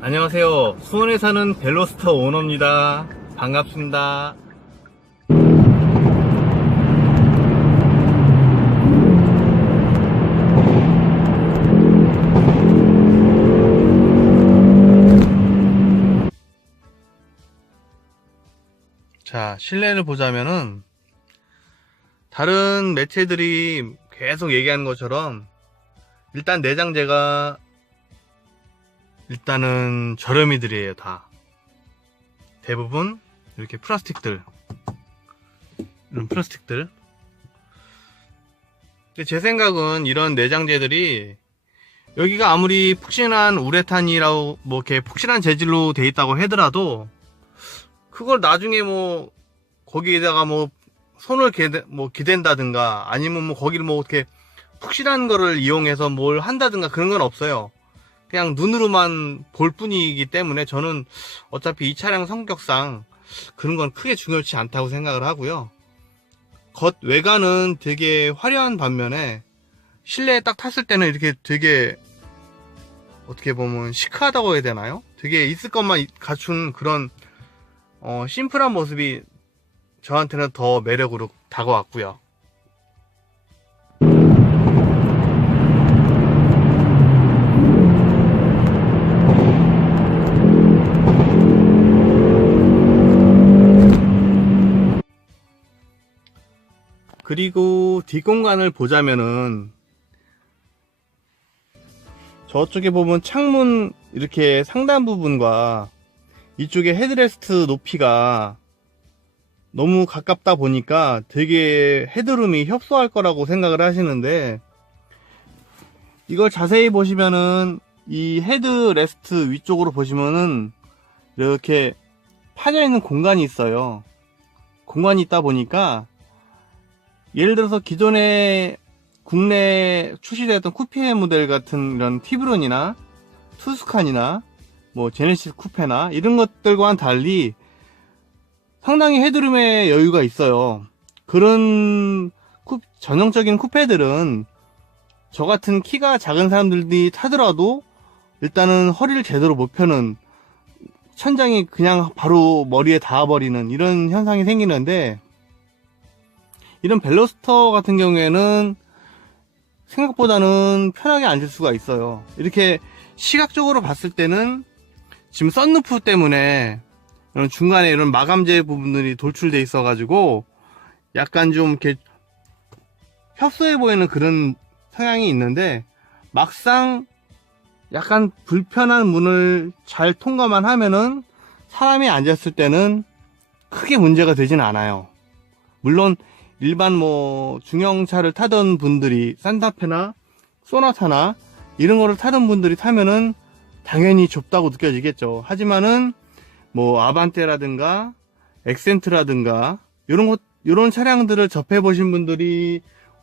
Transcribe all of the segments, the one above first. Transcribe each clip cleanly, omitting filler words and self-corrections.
안녕하세요. 수원에 사는 벨로스터 오너입니다. 반갑습니다. 자, 실내를 보자면은 다른 매체들이 계속 얘기하는 것처럼 일단 내장재가 일단은 저렴이들이에요. 다 대부분 이렇게 플라스틱들, 이런 플라스틱들. 근데 제 생각은 이런 내장재들이 여기가 아무리 푹신한 우레탄이라고 뭐 이렇게 푹신한 재질로 돼 있다고 하더라도 그걸 나중에 뭐 거기에다가 뭐 손을 기댄다든가 아니면 뭐 거기를 뭐 어떻게 푹신한 거를 이용해서 뭘 한다든가 그런 건 없어요. 그냥 눈으로만 볼 뿐이기 때문에 저는 어차피 이 차량 성격상 그런 건 크게 중요치 않다고 생각을 하고요. 겉 외관은 되게 화려한 반면에 실내에 딱 탔을 때는 이렇게 되게 어떻게 보면 시크하다고 해야 되나요? 되게 있을 것만 갖춘 그런 심플한 모습이 저한테는 더 매력으로 다가왔고요. 그리고 뒷공간을 보자면은 저쪽에 보면 창문 이렇게 상단 부분과 이쪽에 헤드레스트 높이가 너무 가깝다 보니까 되게 헤드룸이 협소할 거라고 생각을 하시는데, 이걸 자세히 보시면은 이 헤드레스트 위쪽으로 보시면은 이렇게 파져 있는 공간이 있어요. 공간이 있다 보니까 예를 들어서 기존에 국내에 출시되었던 쿠페 모델 같은 이런 티브론이나 투스칸이나 뭐 제네시스 쿠페나 이런 것들과는 달리 상당히 헤드룸에 여유가 있어요. 그런 전형적인 쿠페들은 저 같은 키가 작은 사람들이 타더라도 일단은 허리를 제대로 못 펴는, 천장이 그냥 바로 머리에 닿아버리는 이런 현상이 생기는데, 이런 벨로스터 같은 경우에는 생각보다는 편하게 앉을 수가 있어요. 이렇게 시각적으로 봤을 때는 지금 썬루프 때문에 이런 중간에 이런 마감재 부분들이 돌출돼 있어 가지고 약간 좀 이렇게 협소해 보이는 그런 성향이 있는데, 막상 약간 불편한 문을 잘 통과만 하면은 사람이 앉았을 때는 크게 문제가 되진 않아요. 물론 일반 뭐 중형차를 타던 분들이, 산타페나 소나타나 이런 거를 타던 분들이 타면은 당연히 좁다고 느껴지겠죠. 하지만은 뭐 아반떼라든가 엑센트라든가 요런 차량들을 접해 보신 분들이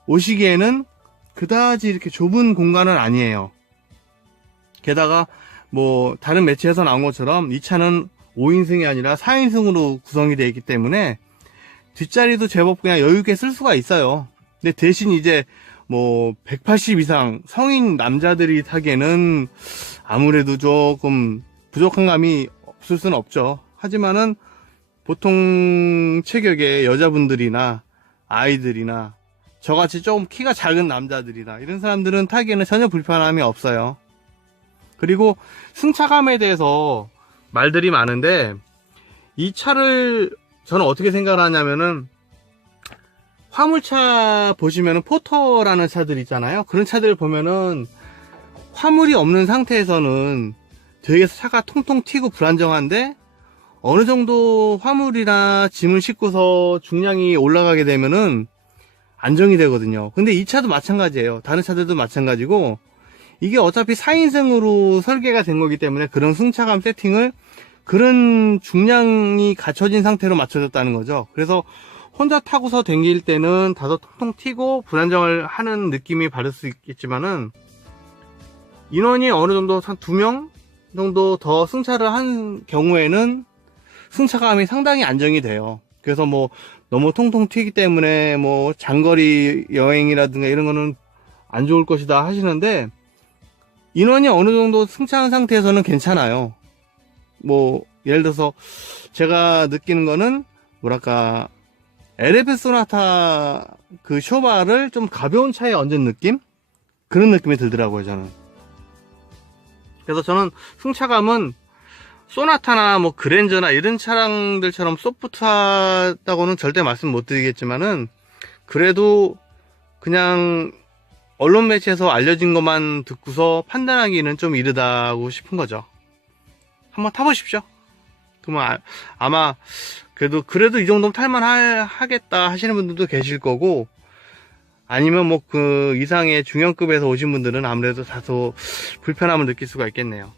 오시기에는 그다지 이렇게 좁은 공간은 아니에요. 게다가 뭐 다른 매체에서 나온 것처럼 이 차는 5인승이 아니라 4인승으로 구성이 되어 있기 때문에 뒷자리도 제법 그냥 여유있게 쓸 수가 있어요. 근데 대신 이제 뭐 180 이상 성인 남자들이 타기에는 아무래도 조금 부족한 감이 없을 수는 없죠. 하지만은 보통 체격의 여자분들이나 아이들이나 저같이 조금 키가 작은 남자들이나 이런 사람들은 타기에는 전혀 불편함이 없어요. 그리고 승차감에 대해서 말들이 많은데, 이 차를 저는 어떻게 생각을 하냐면은, 화물차 보시면은 포터라는 차들 있잖아요. 그런 차들 보면은 화물이 없는 상태에서는 되게 차가 통통 튀고 불안정한데, 어느 정도 화물이나 짐을 싣고서 중량이 올라가게 되면은 안정이 되거든요. 근데 이 차도 마찬가지예요. 다른 차들도 마찬가지고, 이게 어차피 4인승으로 설계가 된 거기 때문에 그런 승차감 세팅을 그런 중량이 갖춰진 상태로 맞춰졌다는 거죠. 그래서 혼자 타고서 댕길 때는 다소 통통 튀고 불안정을 하는 느낌이 받을 수 있겠지만은, 인원이 어느 정도 한 2명 정도 더 승차를 한 경우에는 승차감이 상당히 안정이 돼요. 그래서 뭐 너무 통통 튀기 때문에 뭐 장거리 여행이라든가 이런 거는 안 좋을 것이다 하시는데, 인원이 어느 정도 승차한 상태에서는 괜찮아요. 뭐 예를 들어서 제가 느끼는 거는 뭐랄까 LF 소나타 그 쇼바를 좀 가벼운 차에 얹은 느낌? 그런 느낌이 들더라고요, 저는. 그래서 저는 승차감은 소나타나 뭐 그랜저나 이런 차량들처럼 소프트하다고는 절대 말씀 못 드리겠지만은 그래도 그냥 언론 매체에서 알려진 것만 듣고서 판단하기는 좀 이르다고 싶은 거죠. 한번 타보십시오. 그러면 아마 그래도 이 정도면 탈만 하겠다 하시는 분들도 계실 거고, 아니면 뭐 그 이상의 중형급에서 오신 분들은 아무래도 다소 불편함을 느낄 수가 있겠네요.